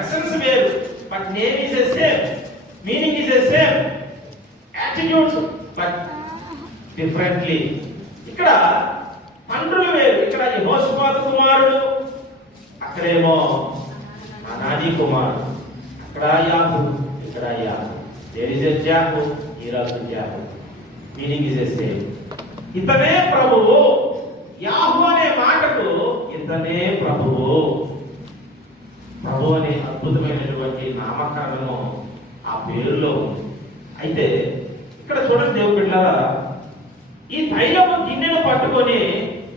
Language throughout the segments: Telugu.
ఎసెన్స్ వేరు, but name is a same, meaning is a same, attitudes but differently. ఇక్కడ తండ్రులు వేరు, ఇక్కడ యెహోషాపాతు కుమారుడు, అక్కడేమో అనానీ కుమారుడు, అక్కడ యాకోబు, ఇక్కడ యాకోబు. There is a Jacob, here also Jacob, meaning is a same. ఇతనే ప్రభువు. యాహూ అనే మాటకు ఇతనే ప్రభువు. ప్రభు అనే అద్భుతమైనటువంటి నామకరణము ఆ పేరులో ఉంది. అయితే ఇక్కడ చూడండి దేవుని బిడ్డలారా, ఈ తైలము గిన్నెను పట్టుకొని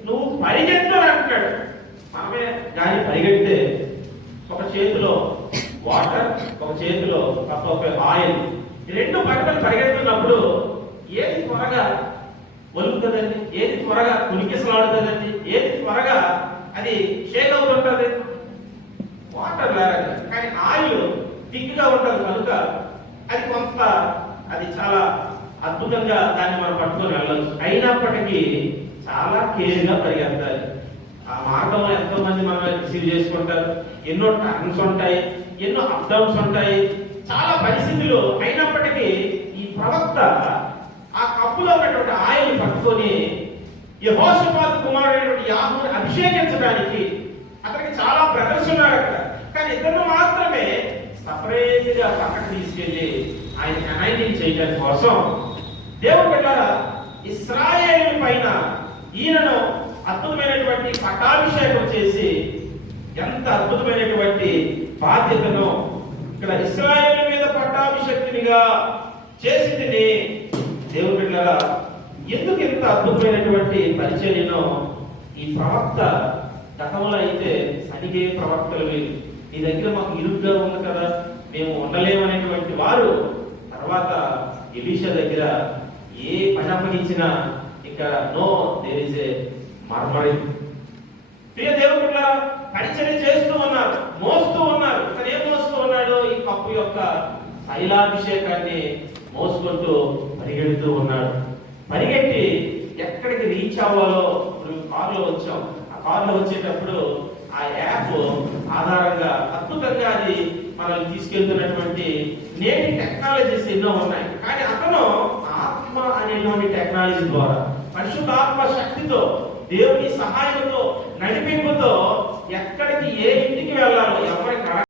నువ్వు పరిగెత్తు అంటాడు. మనమే కానీ పరిగెడితే ఒక చేతిలో వాటర్, ఒక చేతిలో ఒక ఆయిల్, ఈ రెండు పట్టుకొని పరిగెడుతున్నప్పుడు ఏది త్వరగా వలుగుతుందండి, ఏది త్వరగా కునికిసలాడుతుందండి, ఏది త్వరగా అది షేక్ అవుతుంటుంది? వాటర్ లాగా. కానీ ఆయిల్ థిక్గా ఉంటుంది కనుక అది కొంత, అది చాలా అద్భుతంగా దాన్ని మనం పట్టుకొని వెళ్ళవచ్చు. అయినప్పటికీ చాలా కేర్గా పరిగెత్తాలి. ఆ మార్గంలో ఎంతో మంది మనం రిసీవ్ చేసుకుంటారు, ఎన్నో టర్న్స్ ఉంటాయి, ఎన్నో అప్ డౌన్స్ ఉంటాయి, చాలా పరిస్థితులు. అయినప్పటికీ ఈ ప్రవక్త ఆ కప్పులో ఉన్నటువంటి ఆయిల్ పట్టుకొని యెహోషాపాతు కుమారుడైనటువంటి యాహూని అభిషేకించడానికి, అతనికి చాలా బ్రదర్స్ ఉన్నారు అక్కడ, కానీ ఇతను మాత్రమే సపరేట్ గా పక్కకు తీసుకెళ్లి ఆయన అనాయింటింగ్ చేయడం కోసం దేవుడు బిడ్డలారా ఇశ్రాయేలు పైన ఈయనను అద్భుతమైనటువంటి పట్టాభిషేకం చేసి, ఎంత అద్భుతమైనటువంటి బాధ్యతను ఇక్కడ ఇశ్రాయేలు మీద పట్టాభిషేకునిగా చేసింది. దేవుడు బిడ్డలారా ఎందుకు ఇంత అద్భుతమైనటువంటి పరిచర్యను ఈ ప్రవక్త, గతంలో అయితే సనిగే ప్రవక్తలు వీరు, నీ దగ్గర మాకు ఇరుగ్గా ఉంది కదా, మేము ఉండలేమనేటువంటి వారు తర్వాత ఎలీషా దగ్గర ఏ పని అప్పగించినా ఇక no, there is a murmuring. ప్రియ దేవుడు పరిచర్య చేస్తూ ఉన్నారు, మోస్తూ ఉన్నారు. ఇక్కడ ఏం మోస్తూ ఉన్నాడు? ఈ కప్పు యొక్క తైలాభిషేకాన్ని మోసుకుంటూ పరిగెడుతూ ఉన్నాడు. పరిగెట్టి ఎక్కడికి రీచ్ అవ్వాలో, కారులో వచ్చాం, ఆ కారులో వచ్చేటప్పుడు ఆ యాప్ ఆధారంగా అద్భుతంగా అది మనల్ని తీసుకెళ్తున్నటువంటి నేటి టెక్నాలజీస్ ఎన్నో ఉన్నాయి. కానీ అతను ఆత్మ అనేటువంటి టెక్నాలజీ ద్వారా, పరిశుద్ధాత్మ శక్తితో, దేవుని సహాయంతో, నడిపింపుతో ఎక్కడికి ఏ ఇంటికి వెళ్ళాలో,